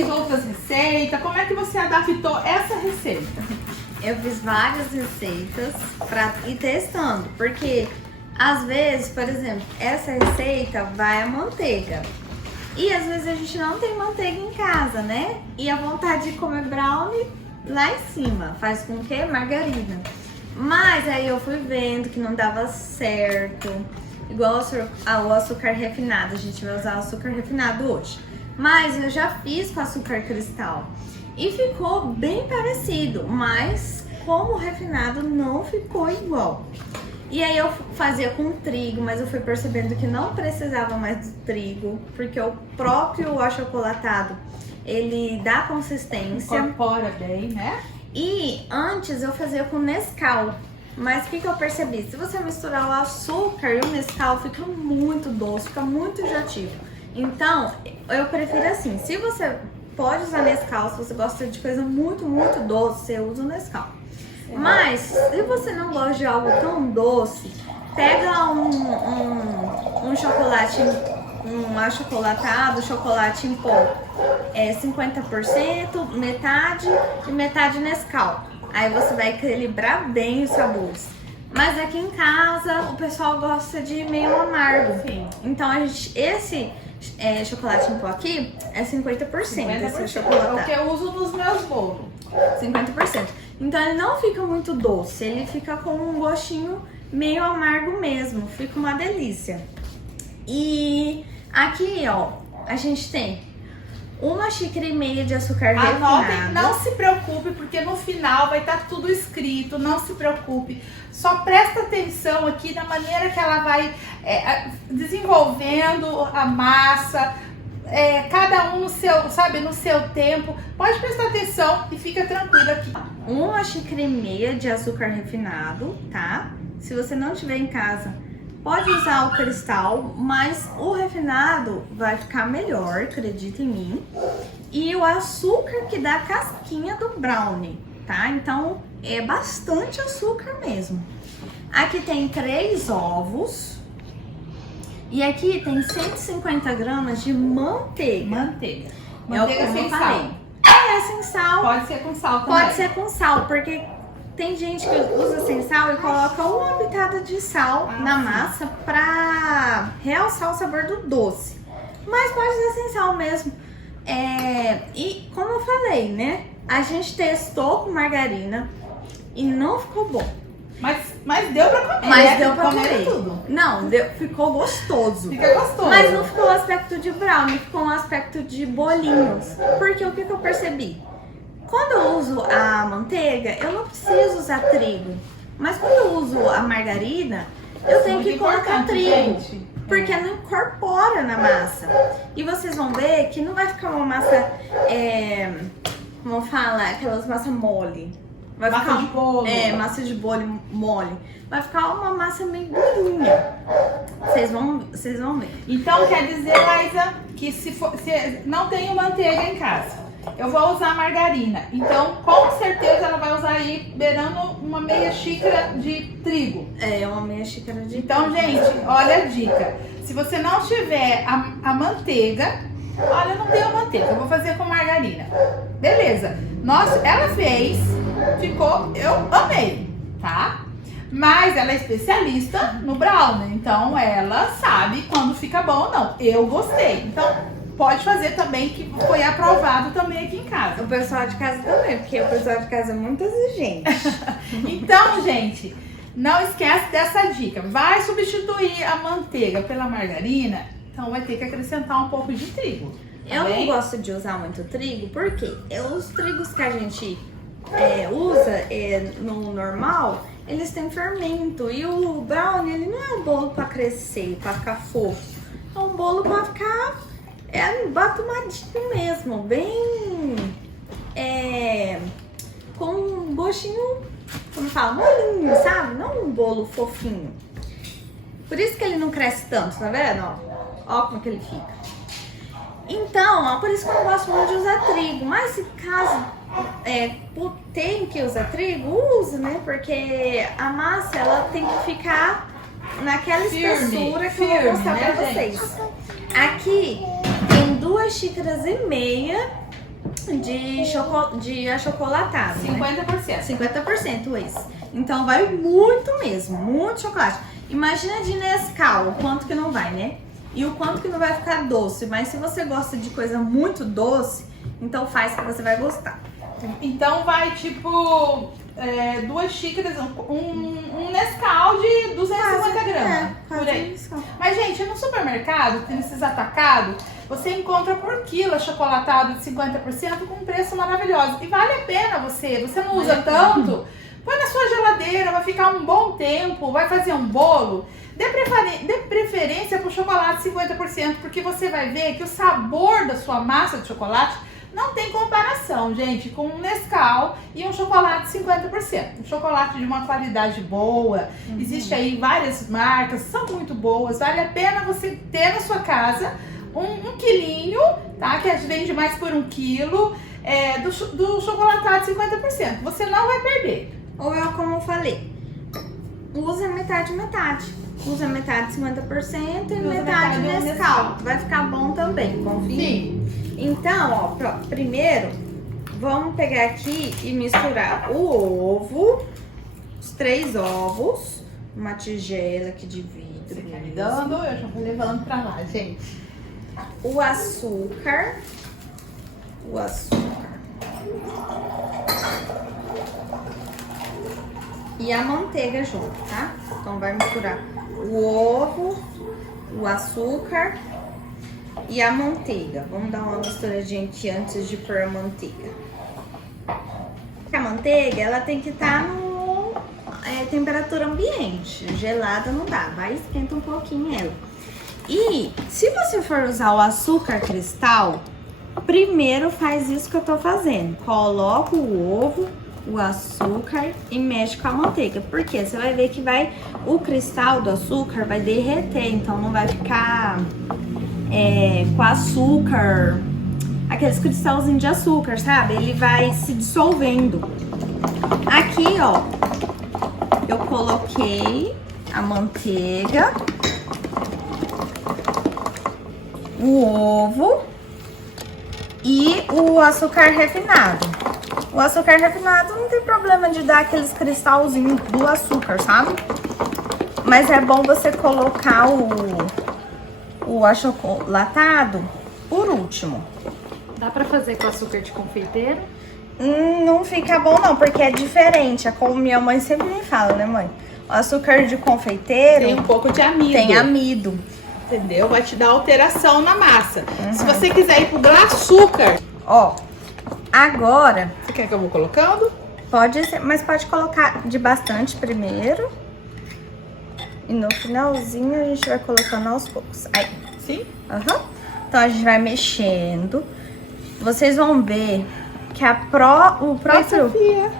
fez outras receitas? Como é que você adaptou essa receita? Eu fiz várias receitas pra ir testando, porque às vezes, por exemplo, essa receita vai a manteiga. E às vezes a gente não tem manteiga em casa, né? E a vontade de comer brownie lá em cima faz com que margarina. Mas aí eu fui vendo que não dava certo. Igual o açúcar refinado, a gente vai usar o açúcar refinado hoje. Mas eu já fiz com açúcar cristal e ficou bem parecido, mas como o refinado não ficou igual. E aí eu fazia com trigo, mas eu fui percebendo que não precisava mais do trigo, porque o próprio achocolatado, ele dá consistência. Incorpora bem, né? E antes eu fazia com Nescau, mas o que eu percebi? Se você misturar o açúcar e o Nescau, fica muito doce, fica muito enjoativo. Então, eu prefiro assim, se você pode usar Nescau, se você gosta de coisa muito, muito doce, você usa o Nescau. Mas, se você não gosta de algo tão doce, pega um chocolate, um achocolatado, chocolate em pó, 50%, metade e metade Nescau. Aí você vai equilibrar bem os sabores. Mas aqui em casa, o pessoal gosta de meio amargo. Sim. Então, esse chocolate em pó aqui é 50%. 50%. Esse É chocolate. o que eu uso nos meus bolos. 50%. Então ele não fica muito doce, ele fica com um gostinho meio amargo mesmo, fica uma delícia. E aqui, ó, a gente tem 1,5 xícara de açúcar Anotem, refinado. não se preocupe, porque no final vai estar tudo escrito, não se preocupe. Só presta atenção aqui na maneira que ela vai desenvolvendo a massa, cada um no seu, sabe, no seu tempo. Pode prestar atenção e fica tranquilo aqui. 1,5 xícara de açúcar refinado, tá? Se você não tiver em casa, pode usar o cristal, mas o refinado vai ficar melhor, acredita em mim. E o açúcar que dá a casquinha do brownie, tá? Então é bastante açúcar mesmo. Aqui tem 3 ovos. E aqui tem 150 gramas de manteiga. Manteiga. É Manteiga como sem eu sal. falei. Sem sal. Pode ser com sal também. Pode ser com sal, porque tem gente que usa sem sal e coloca uma pitada de sal na massa pra realçar o sabor do doce. Mas pode ser sem sal mesmo. E como eu falei, né? A gente testou com margarina e não ficou bom. Mas deu pra comer. Mas deu pra comer comer. tudo. Não, ficou gostoso. Fica gostoso. Mas não ficou o aspecto de brownie, ficou um aspecto de bolinhos. Porque o que eu percebi? Quando eu uso a manteiga, eu não preciso usar trigo. Mas quando eu uso a margarina, eu tenho que colocar trigo. Gente. Porque não incorpora na massa. E vocês vão ver que não vai ficar uma massa, como fala, aquelas massas mole. Vai Massa ficar de bolo. Massa de bolo mole. Vai ficar uma massa meio durinha. Vocês vão ver. Então quer dizer, Laísa, que se não tenho manteiga em casa, eu vou usar margarina. Então, com certeza ela vai usar aí beirando uma meia xícara de trigo. Uma meia xícara de Então, gente, olha a dica. Se você não tiver a manteiga, olha, eu não tenho manteiga, eu vou fazer com margarina. Beleza. Ela fez, ficou, eu amei, tá? Mas ela é especialista no brownie, então ela sabe quando fica bom ou não. Eu gostei, então pode fazer também, que foi aprovado também aqui em casa. O pessoal de casa também, porque o pessoal de casa é muito exigente. Então, gente, não esquece dessa dica. Vai substituir a manteiga pela margarina, então vai ter que acrescentar um pouco de trigo. Tá Eu bem? não gosto de usar muito trigo, porque os trigos que a gente usa no normal, eles têm fermento. E o brownie, ele não é um bolo pra crescer, pra ficar fofo. É um bolo pra ficar batumadinho mesmo, bem com um gostinho, como fala, molinho, sabe? Não um bolo fofinho. Por isso que ele não cresce tanto, tá vendo? Ó como que ele fica. Então, por isso que eu não gosto muito de usar trigo. Mas se caso tem que usar trigo, use, né? Porque a massa, ela tem que ficar naquela espessura que eu vou mostrar pra vocês. Aqui tem 2,5 xícaras de achocolatado, 50%. 50% esse. Então vai muito mesmo, muito chocolate. Imagina de Nescau, o quanto que não vai, né? E o quanto que não vai ficar doce. Mas se você gosta de coisa muito doce, então faz que você vai gostar. Então vai tipo 2 xícaras, um Nescau de 250 gramas. Por aí. Isso. Mas, gente, no supermercado, nesses atacados, você encontra por quilo achocolatado de 50% com um preço maravilhoso. E vale a pena você não usa tanto, põe na sua geladeira, vai ficar um bom tempo, vai fazer um bolo. Dê preferência pro chocolate 50%, porque você vai ver que o sabor da sua massa de chocolate não tem comparação, gente, com um Nescau e um chocolate 50%. Um chocolate de uma qualidade boa. Existe aí várias marcas, são muito boas. Vale a pena você ter na sua casa um quilinho, tá? Que vende mais por 1 quilo do chocolatado 50%. Você não vai perder. Ou eu, como eu falei, usa metade. Usa metade 50% e metade Nescau. Vai ficar bom também, confia. Sim. Então, ó, primeiro, vamos pegar aqui e misturar o ovo, os 3 ovos, uma tigela aqui de vidro. Você tá me dando, eu já vou levando pra lá, gente. O açúcar. E a manteiga junto, tá? Então vai misturar o ovo, o açúcar e a manteiga. Vamos dar uma misturadinha aqui antes de pôr a manteiga. A manteiga, ela tem que estar no temperatura ambiente. Gelada não dá, vai esquenta um pouquinho ela. E se você for usar o açúcar cristal, primeiro faz isso que eu tô fazendo. Coloca o ovo, o açúcar e mexe com a manteiga. Porque você vai ver que o cristal do açúcar vai derreter, então não vai ficar com açúcar, aqueles cristalzinhos de açúcar, sabe? Ele vai se dissolvendo. Aqui, ó, eu coloquei a manteiga, o ovo e o açúcar refinado. O açúcar refinado não tem problema de dar aqueles cristalzinhos do açúcar, sabe? Mas é bom você colocar o achocolatado por último. Dá pra fazer com açúcar de confeiteiro? Não fica bom não, porque é diferente. É como minha mãe sempre me fala, né, mãe? O açúcar de confeiteiro Tem um pouco de amido. tem amido. Entendeu? Vai te dar alteração na massa. Se você quiser ir pro açúcar. Ó, agora Você quer que eu vou colocando? pode ser, mas pode colocar de bastante primeiro. E no finalzinho a gente vai colocando aos poucos. Aí. Sim. Aham. Então a gente vai mexendo. Vocês vão ver que o Oi, próprio... Sofia.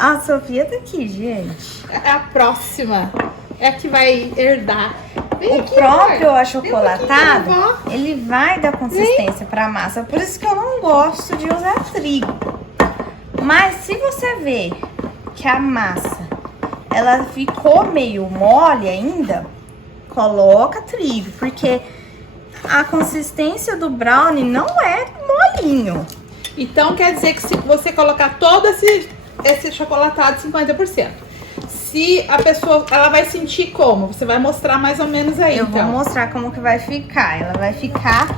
A Sofia tá aqui, gente. É a próxima. É a que vai herdar. Vem O aqui, próprio amor. achocolatado, Vem aqui, vovó. ele vai dar consistência pra massa. Por isso que eu não gosto de usar trigo. Mas se você ver que a massa, ela ficou meio mole ainda, coloca trigo. Porque a consistência do brownie não é molinho. Então quer dizer que se você colocar todo esse chocolatado 50%, se a pessoa, ela vai sentir como? Você vai mostrar mais ou menos aí, Eu então. vou mostrar como que vai ficar. Ela vai ficar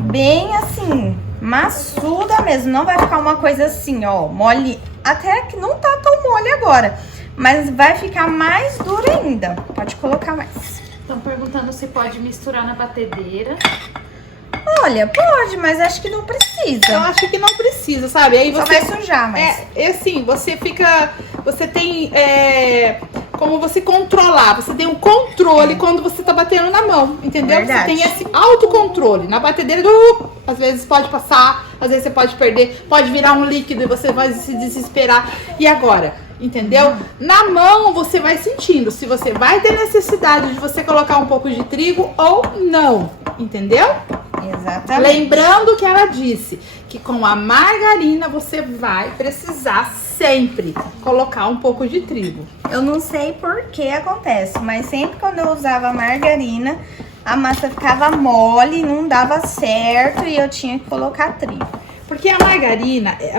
bem assim, maçuda mesmo. Não vai ficar uma coisa assim, ó, mole. Até que não tá tão mole agora. Mas vai ficar mais dura ainda. Pode colocar mais. Estão perguntando se pode misturar na batedeira. Olha, pode, mas acho que não Eu precisa. acho que não precisa, sabe? Aí Só você vai sujar, mas... assim, você tem como você controlar, você tem um controle quando você tá batendo na mão, entendeu? Verdade. Você tem esse autocontrole. Na batedeira, às vezes pode passar, às vezes você pode perder, pode virar um líquido e você vai se desesperar. E agora? Entendeu? Na mão você vai sentindo se você vai ter necessidade de você colocar um pouco de trigo ou não, entendeu? Exatamente. Lembrando que ela disse que com a margarina você vai precisar sempre colocar um pouco de trigo. Eu não sei por que acontece, mas sempre quando eu usava margarina, a massa ficava mole, não dava certo e eu tinha que colocar trigo. Porque a margarina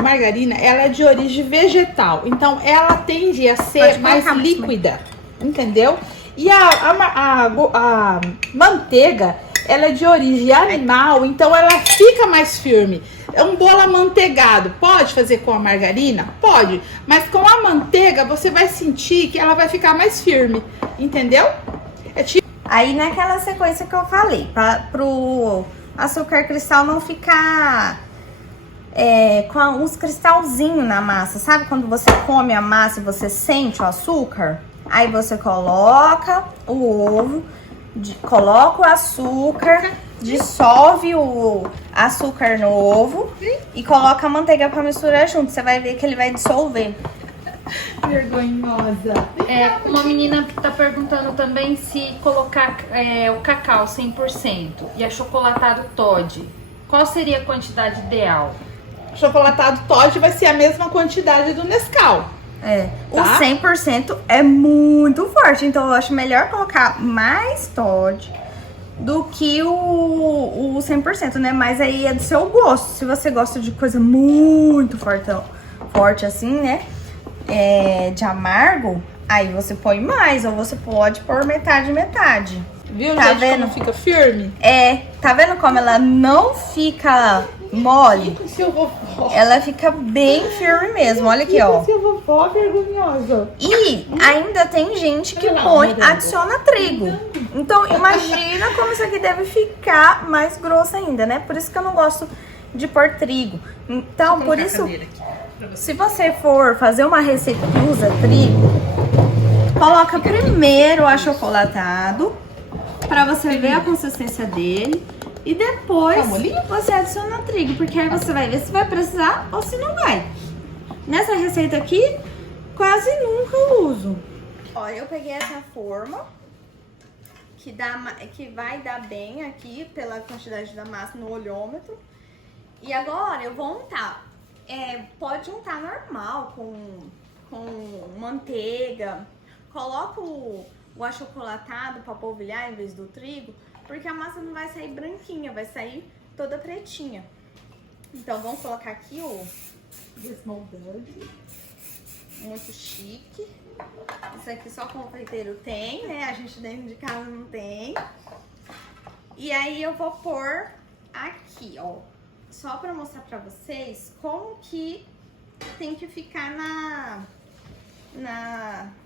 margarina, ela é de origem vegetal, então ela tende a ser mais líquida, entendeu? E a manteiga, ela é de origem animal, então ela fica mais firme. É um bolo amanteigado, pode fazer com a margarina? Pode, mas com a manteiga você vai sentir que ela vai ficar mais firme, entendeu? É tipo... Aí naquela sequência que eu falei, pro açúcar cristal não ficar com uns cristalzinhos na massa, sabe? Quando você come a massa e você sente o açúcar, aí você coloca o ovo, coloca o açúcar, dissolve o açúcar no ovo e coloca a manteiga pra misturar junto. Você vai ver que ele vai dissolver. Vergonhosa. Uma menina tá perguntando também se colocar o cacau 100% e achocolatado Toddy, qual seria a quantidade ideal? Chocolatado Toddy vai ser a mesma quantidade do Nescau. O 100% é muito forte, então eu acho melhor colocar mais Toddy do que o 100%, né? Mas aí é do seu gosto. Se você gosta de coisa muito forte assim, né? De amargo, aí você põe mais, ou você pode pôr metade. Viu, Tá gente, vendo? como fica firme? Tá vendo como ela não fica mole? Seu vovó. Ela fica bem firme mesmo, olha aqui, ó. Seu vovó vergonhosa. E ainda tem gente que adiciona trigo. Então, imagina como isso aqui deve ficar mais grosso ainda, né? Por isso que eu não gosto de pôr trigo. Então, por isso, se você for fazer uma receita que usa trigo, coloca primeiro o achocolatado, pra você ver a consistência dele. E depois você adiciona trigo, porque aí você vai ver se vai precisar ou se não vai. Nessa receita aqui, quase nunca eu uso. Ó, eu peguei essa forma, que vai dar bem aqui pela quantidade da massa no olhômetro. E agora eu vou untar. Pode untar normal, com manteiga. Coloca o achocolatado para polvilhar em vez do trigo, porque a massa não vai sair branquinha, vai sair toda pretinha. Então vamos colocar aqui o desmoldante. Muito chique. Isso aqui só confeiteiro tem, né? A gente dentro de casa não tem. E aí eu vou pôr aqui, ó. Só pra mostrar pra vocês como que tem que ficar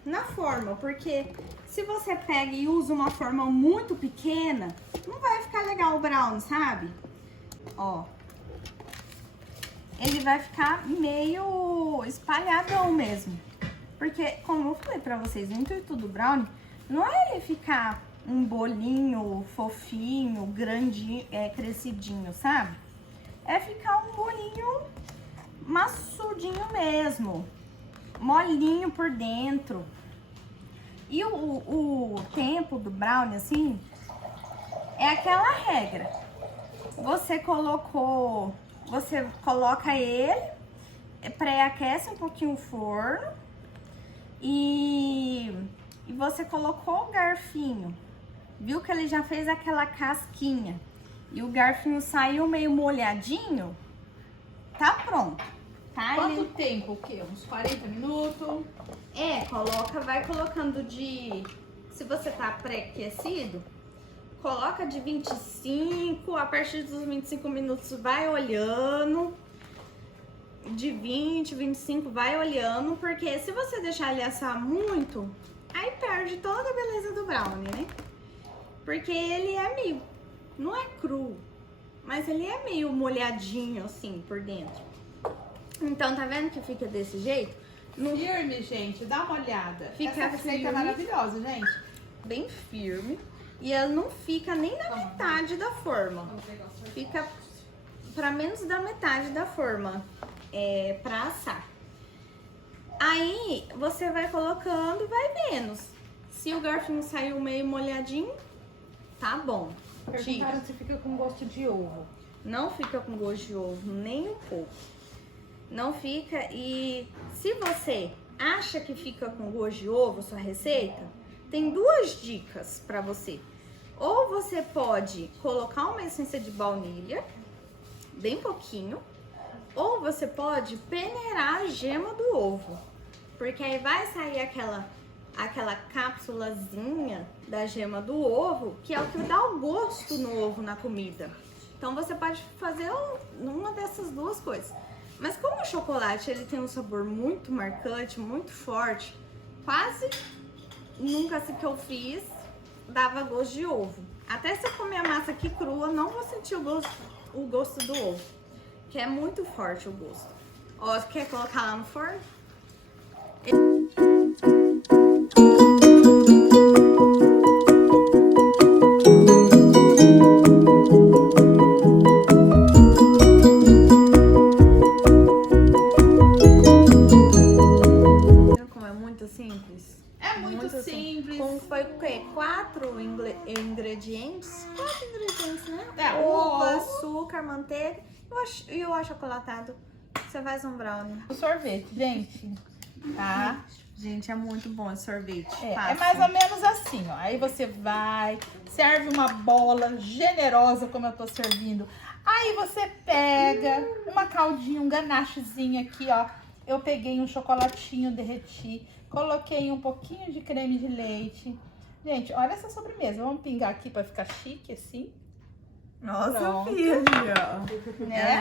na forma. Porque se você pega e usa uma forma muito pequena, não vai ficar legal o brownie, sabe? Ó. Ele vai ficar meio espalhadão mesmo. Porque, como eu falei pra vocês, o intuito do brownie não é ele ficar um bolinho fofinho, grandinho, crescidinho, sabe? É ficar um bolinho maçudinho mesmo, molinho por dentro. E o tempo do brownie, assim, é aquela regra. Você coloca ele, pré-aquece um pouquinho o forno e você colocou o garfinho, viu que ele já fez aquela casquinha e o garfinho saiu meio molhadinho, tá pronto, tá? Quanto tempo? O quê? Uns 40 minutos? Vai colocando se você tá pré-aquecido, coloca de 25, a partir dos 25 minutos vai olhando, de 20, 25 vai olhando, porque se você deixar ele assar muito, aí perde toda a beleza do brownie, né? Porque ele é meio, não é cru, mas ele é meio molhadinho assim por dentro. Então tá vendo que fica desse jeito? Firme, gente, dá uma olhada. Fica essa receita é maravilhosa, gente. Bem firme. E ela não fica nem na metade da forma. Fica pra menos da metade da forma pra assar. Aí você vai colocando e vai vendo. Se o garfinho saiu meio molhadinho, tá bom. Perguntaram se fica com gosto de ovo. Não fica com gosto de ovo, nem um pouco. Não fica. E se você acha que fica com gosto de ovo sua receita, tem duas dicas pra você. Ou você pode colocar uma essência de baunilha, bem pouquinho, Ou você pode peneirar a gema do ovo, porque aí vai sair aquela cápsulazinha da gema do ovo, que é o que dá o gosto no ovo na comida. Então você pode fazer uma dessas duas coisas. Mas como o chocolate ele tem um sabor muito marcante, muito forte, quase nunca assim que eu fiz dava gosto de ovo. Até se eu comer a massa aqui crua, não vou sentir o gosto do ovo, que é muito forte o gosto. Ó, você quer colocar lá no forno? Como é muito simples. É muito simples. Como foi o quê? 4 ingredientes? 4 ingredientes, né? É, Ovo, ovo. açúcar, manteiga e o achocolatado. Você faz um brownie. O sorvete, gente, tá? Gente, é muito bom esse sorvete. É Fácil. mais ou menos assim, ó. Aí você vai, serve uma bola generosa, como eu tô servindo. Aí você pega uma caldinha, um ganachezinho aqui, ó. Eu peguei um chocolatinho, derreti, coloquei um pouquinho de creme de leite. Gente, olha essa sobremesa. Vamos pingar aqui pra ficar chique, assim. Nossa, Pronto. filha. Né?